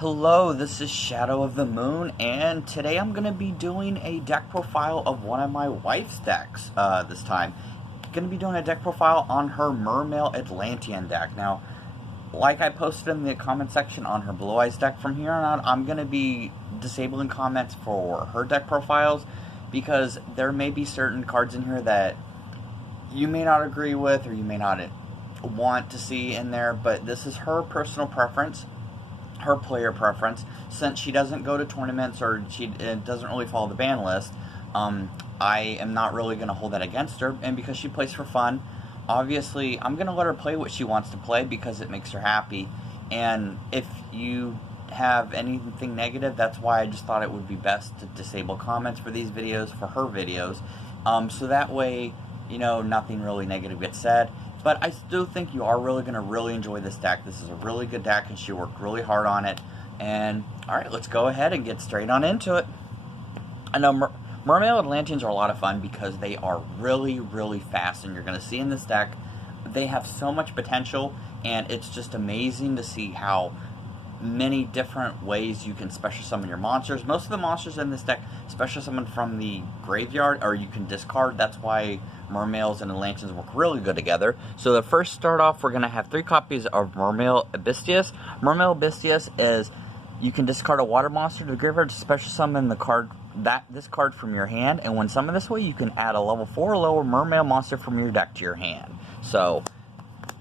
Hello, this is Shadow of the Moon, and today I'm going to be doing a deck profile of one of my wife's decks this time. Going to be doing a deck profile on her Mermail Atlantean deck. Now, like I posted in the comment section on her Blue Eyes deck, from here on out, I'm going to be disabling comments for her deck profiles because there may be certain cards in here that you may not agree with or you may not want to see in there, but this is her personal preference, her player preference. Since she doesn't go to tournaments or she doesn't really follow the ban list, I am not really going to hold that against her. And because she plays for fun, obviously I'm going to let her play what she wants to play because it makes her happy. And if you have anything negative, that's why I just thought it would be best to disable comments for these videos, for her videos, so that way, you know, nothing really negative gets said. But I still think you are really going to really enjoy this deck. This is a really good deck, and she worked really hard on it. And, alright, let's go ahead and get straight on into it. I know Mermail Atlanteans are a lot of fun because they are really, really fast. And you're going to see in this deck, they have so much potential. And it's just amazing to see how many different ways you can special summon your monsters. Most of the monsters in this deck special summon from the graveyard, or you can discard. That's why Mermails and Atlanteans work really good together. So the first start off, we're going to have 3 copies of Mermail Abysstius. Mermail Abysstius is, you can discard a water monster to the graveyard to special summon this card from your hand, and when summoned this way, you can add a level 4 or lower Mermail monster from your deck to your hand. So,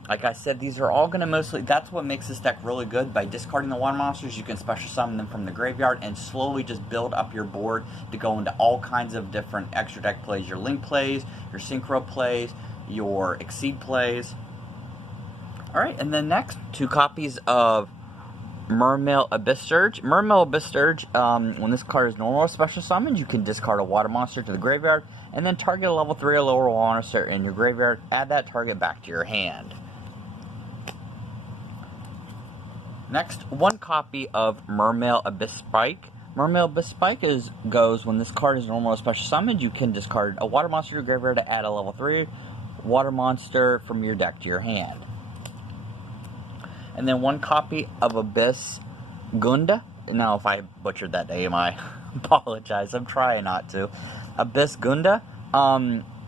like I said, these are all going to mostly, that's what makes this deck really good. By discarding the water monsters, you can special summon them from the graveyard and slowly just build up your board to go into all kinds of different extra deck plays. Your Link plays, your Synchro plays, your Exceed plays. Alright, and then next, 2 copies of Mermail Abyss Surge. Mermail Abyss Surge, when this card is normal special summoned, you can discard a water monster to the graveyard and then target a level 3 or lower water monster in your graveyard. Add that target back to your hand. Next, 1 copy of Mermail Abyss Spike. Mermail Abyss Spike goes when this card is normal or special summoned, you can discard a water monster to your graveyard to add a level 3 water monster from your deck to your hand. And then 1 copy of Abyss Gunda. Now, if I butchered that name, I apologize. I'm trying not to. Abyss Gunda.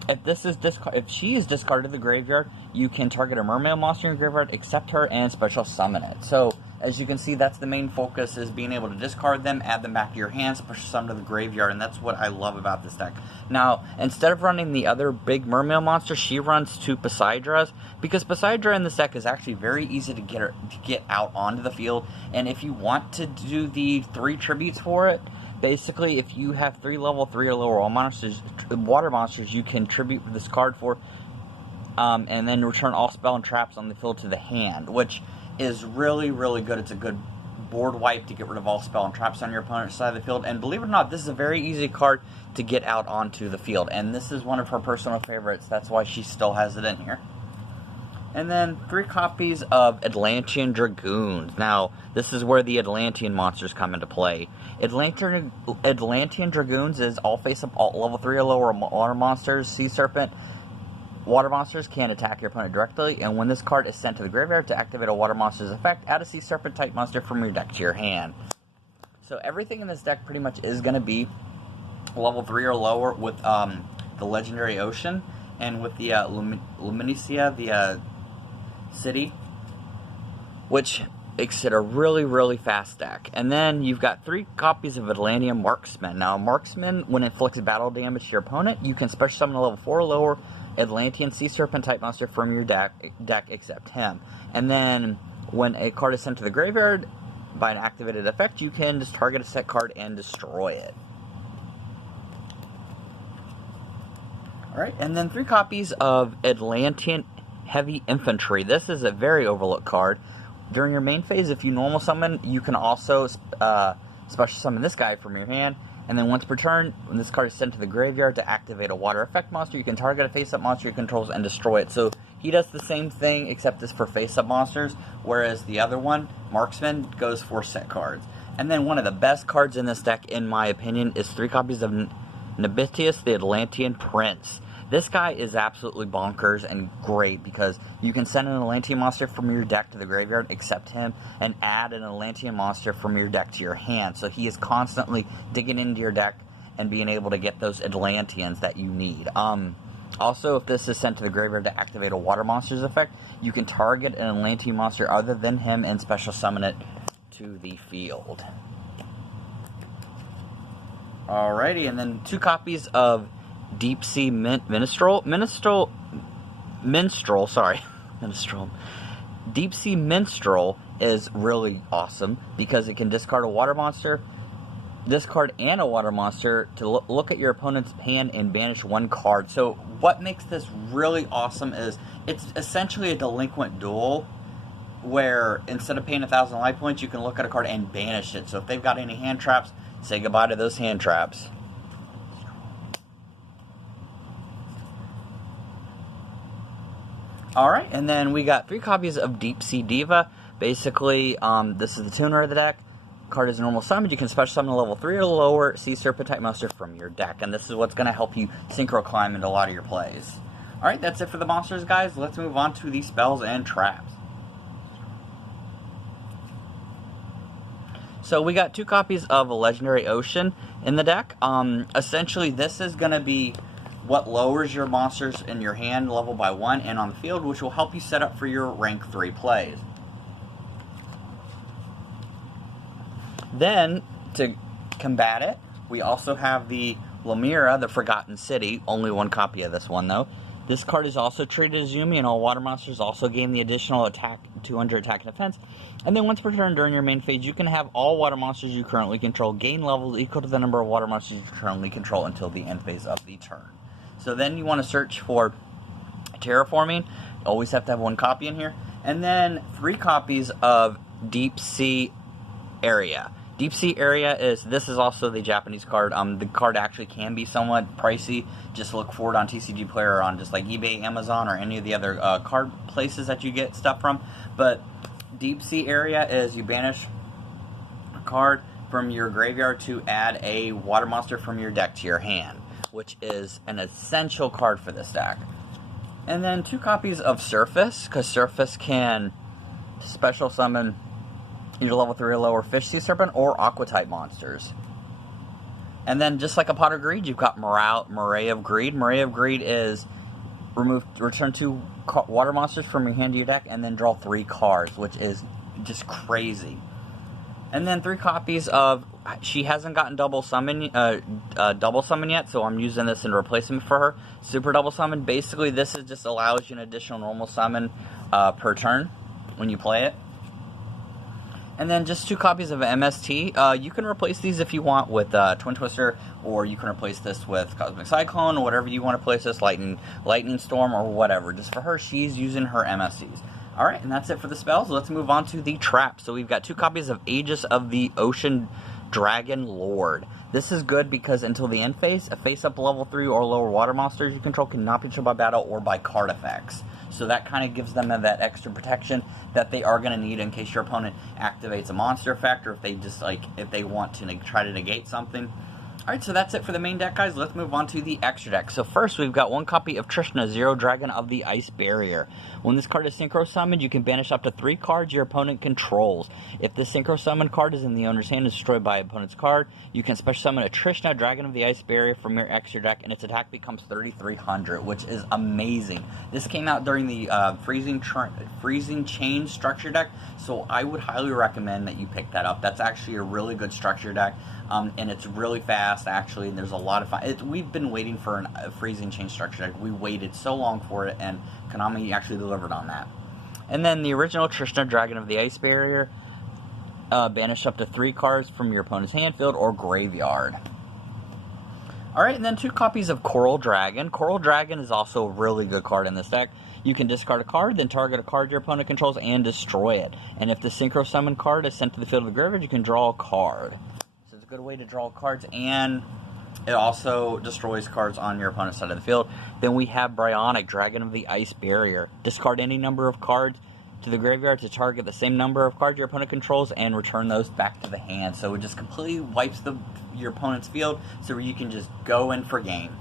If she is discarded to the graveyard, you can target a Mermail monster in your graveyard, accept her, and special summon it. So, as you can see, that's the main focus, is being able to discard them, add them back to your hand, special summon to the graveyard, and that's what I love about this deck. Now, instead of running the other big Mermail monster, she runs 2 Poseidras, because Poseidra in this deck is actually very easy to get out onto the field, and if you want to do the 3 tributes for it, basically, if you have 3 level 3 or lower water monsters, you can tribute this card for, and then return all spell and traps on the field to the hand, which is really, really good. It's a good board wipe to get rid of all spell and traps on your opponent's side of the field. And believe it or not, this is a very easy card to get out onto the field. And this is one of her personal favorites. That's why she still has it in here. And then 3 copies of Atlantean Dragoons. Now, this is where the Atlantean monsters come into play. Atlantean Dragoons is all face-up level 3 or lower water monsters. Sea Serpent water monsters can attack your opponent directly, and when this card is sent to the graveyard to activate a water monster's effect, add a Sea Serpent type monster from your deck to your hand. So everything in this deck pretty much is going to be level 3 or lower with the Legendary Ocean, and with the Luminicia, the city, which makes it a really, really fast deck. And then you've got 3 copies of Atlantean Marksman. Now, Marksman, when it inflicts battle damage to your opponent, you can special summon a level 4 or lower Atlantean Sea Serpent type monster from your deck except him. And then when a card is sent to the graveyard by an activated effect, you can just target a set card and destroy it. Alright, and then 3 copies of Atlantean Heavy Infantry. This is a very overlooked card. During your main phase, if you normal summon, you can also special summon this guy from your hand. And then once per turn, when this card is sent to the graveyard to activate a water effect monster, you can target a face-up monster he controls and destroy it. So he does the same thing, except this for face-up monsters, whereas the other one, Marksman, goes for set cards. And then one of the best cards in this deck, in my opinion, is 3 copies of Nabitius, the Atlantean Prince. This guy is absolutely bonkers and great because you can send an Atlantean monster from your deck to the graveyard, accept him, and add an Atlantean monster from your deck to your hand. So he is constantly digging into your deck and being able to get those Atlanteans that you need. Also, if this is sent to the graveyard to activate a water monster's effect, you can target an Atlantean monster other than him and special summon it to the field. Alrighty, and then 2 copies of Deep Sea Minstrel. Deep Sea Minstrel is really awesome because it can discard a water monster, discard and a water monster to look at your opponent's hand and banish 1 card. So what makes this really awesome is it's essentially a delinquent duel where instead of paying 1,000 life points, you can look at a card and banish it. So if they've got any hand traps, say goodbye to those hand traps. Alright, and then we got 3 copies of Deep Sea Diva. Basically, this is the tuner of the deck. Card is normal summoned. You can special summon a level 3 or lower sea serpent type monster from your deck. And this is what's going to help you synchro climb into a lot of your plays. Alright, that's it for the monsters, guys. Let's move on to the spells and traps. So we got 2 copies of a Legendary Ocean in the deck. Essentially, this is going to be what lowers your monsters in your hand level by 1 and on the field, which will help you set up for your rank 3 plays. Then, to combat it, we also have the Lamira, the Forgotten City. Only 1 copy of this one, though. This card is also treated as Yumi, and all water monsters also gain the additional attack, 200 attack and defense. And then once per turn during your main phase, you can have all water monsters you currently control gain levels equal to the number of water monsters you currently control until the end phase of the turn. So then you want to search for Terraforming. Always have to have 1 copy in here. And then 3 copies of Deep Sea Area. Deep Sea Area this is also the Japanese card. The card actually can be somewhat pricey. Just look for it on TCG Player or on just like eBay, Amazon, or any of the other card places that you get stuff from. But Deep Sea Area is you banish a card from your graveyard to add a water monster from your deck to your hand, which is an essential card for this deck. And then 2 copies of Surface, because Surface can special summon either level 3 or lower fish, sea serpent, or aqua type monsters. And then just like a Pot of Greed, you've got Mermail of Greed. Mermail of Greed is return 2 water monsters from your hand to your deck and then draw 3 cards, which is just crazy. And then 3 copies of, she hasn't gotten double summon yet, so I'm using this in replacement for her. Super double summon. Basically, this just allows you an additional normal summon per turn when you play it. And then just 2 copies of MST. You can replace these if you want with Twin Twister, or you can replace this with Cosmic Cyclone, or whatever you want to place this, Lightning Storm, or whatever. Just for her, she's using her MSTs. Alright, and that's it for the spells. Let's move on to the traps. So we've got 2 copies of Aegis of the Ocean Dragon Lord. This is good because until the end phase, a face-up level 3 or lower water monsters you control cannot be controlled by battle or by card effects. So that kind of gives them that extra protection that they are going to need in case your opponent activates a monster effect, or if they just if they want to try to negate something. Alright, so that's it for the main deck, guys. Let's move on to the extra deck. So first, we've got 1 copy of Trishna, Zero Dragon of the Ice Barrier. When this card is synchro summoned, you can banish up to 3 cards your opponent controls. If this synchro summon card is in the owner's hand and destroyed by opponent's card, you can special summon a Trishna, Dragon of the Ice Barrier from your extra deck, and its attack becomes 3,300, which is amazing. This came out during the Freezing Chain structure deck, so I would highly recommend that you pick that up. That's actually a really good structure deck. And it's really fast, actually, and there's a lot of fun. We've been waiting for a Freezing Chain structure deck. We waited so long for it, and Konami actually delivered on that. And then the original Trishna, Dragon of the Ice Barrier, banish up to 3 cards from your opponent's hand, field, or graveyard. Alright, and then 2 copies of Coral Dragon. Coral Dragon is also a really good card in this deck. You can discard a card, then target a card your opponent controls, and destroy it. And if the synchro summon card is sent to the field of the graveyard, you can draw a card. Good way to draw cards, and it also destroys cards on your opponent's side of the field. Then we have Bryonic, Dragon of the Ice Barrier. Discard any number of cards to the graveyard to target the same number of cards your opponent controls and return those back to the hand. So it just completely wipes your opponent's field, so you can just go in for game.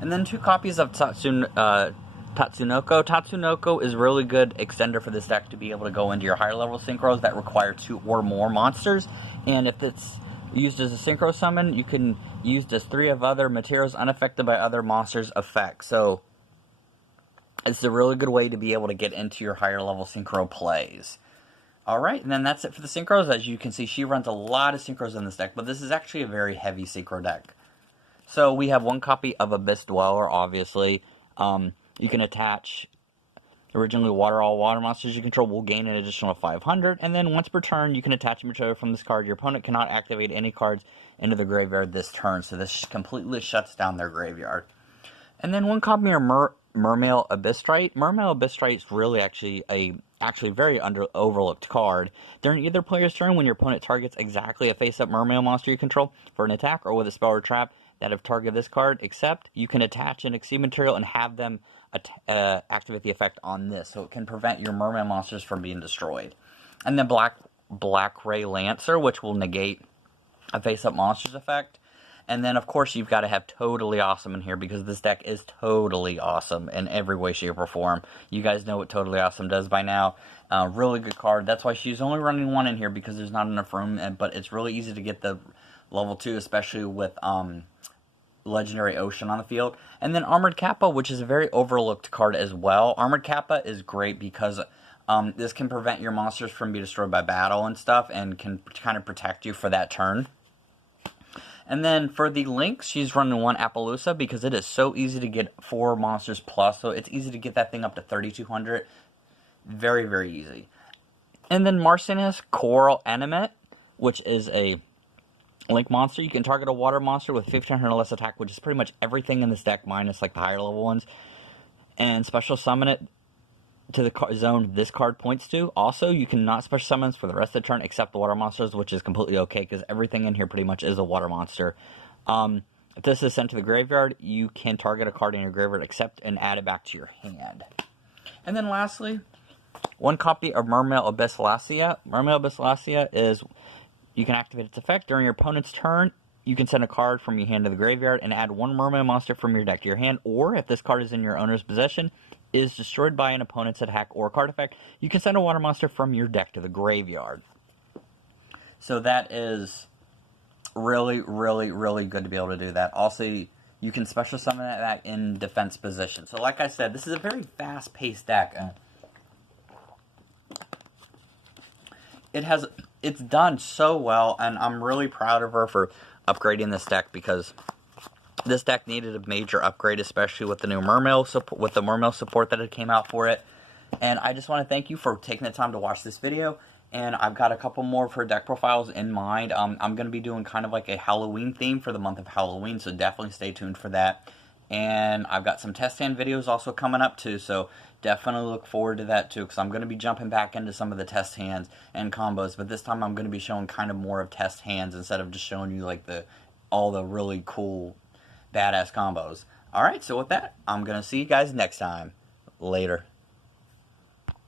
And then 2 copies of Tatsunoko. Tatsunoko is really good extender for this deck to be able to go into your higher level synchros that require 2 or more monsters. And if it's used as a synchro summon, you can use as 3 of other materials unaffected by other monsters' effects. So it's a really good way to be able to get into your higher level synchro plays. Alright, and then that's it for the synchros. As you can see, she runs a lot of synchros in this deck, but this is actually a very heavy synchro deck. So we have 1 copy of Abyss Dweller, obviously. You can attach originally all water monsters you control will gain an additional 500, and then once per turn you can attach a material from this card. Your opponent cannot activate any cards into the graveyard this turn, so this completely shuts down their graveyard. And then 1 copy of Mermail Abyssrite. Mermail Abyssrite is really actually a very overlooked card. During either player's turn, when your opponent targets exactly a face-up Mermail monster you control for an attack or with a spell or trap that have targeted this card, except you can attach an exceed material and have them activate the effect on this, so it can prevent your Mermail monsters from being destroyed. And then Black Ray Lancer, which will negate a face-up monster's effect. And then, of course, you've got to have Totally Awesome in here, because this deck is totally awesome in every way, shape, or form. You guys know what Totally Awesome does by now. Really good card. That's why she's only running 1 in here, because there's not enough room. But it's really easy to get the level 2, especially with Legendary Ocean on the field. And then Armored Kappa, which is a very overlooked card as well. Armored Kappa is great because this can prevent your monsters from being destroyed by battle and stuff, and can kind of protect you for that turn. And then for the Lynx, she's running 1 Appaloosa because it is so easy to get 4 monsters plus. So it's easy to get that thing up to 3,200. Very, very easy. And then Marcinus Coral Animate, which is a Link monster. You can target a water monster with 1,500 less attack, which is pretty much everything in this deck minus like the higher level ones. And special summon it to the zone this card points to. Also, you cannot special summons for the rest of the turn except the water monsters, which is completely okay because everything in here pretty much is a water monster. If this is sent to the graveyard, you can target a card in your graveyard except and add it back to your hand. And then lastly, 1 copy of Mermail Abyssalacia. Mermail Abyssalacia is, you can activate its effect during your opponent's turn. You can send a card from your hand to the graveyard and add 1 Mermail monster from your deck to your hand, or if this card is in your owner's possession, is destroyed by an opponent's attack or card effect, you can send a water monster from your deck to the graveyard. So that is really, really, really good to be able to do that. Also, you can special summon that in defense position. So like I said, this is a very fast-paced deck. It's done so well, and I'm really proud of her for upgrading this deck, because this deck needed a major upgrade, especially with the new Mermail support that had came out for it. And I just want to thank you for taking the time to watch this video. And I've got a couple more of her deck profiles in mind. I'm going to be doing kind of like a Halloween theme for the month of Halloween, so definitely stay tuned for that. And I've got some test hand videos also coming up too, so definitely look forward to that too, because I'm going to be jumping back into some of the test hands and combos, but this time I'm going to be showing kind of more of test hands instead of just showing you like all the really cool badass combos. Alright, so with that, I'm going to see you guys next time. Later.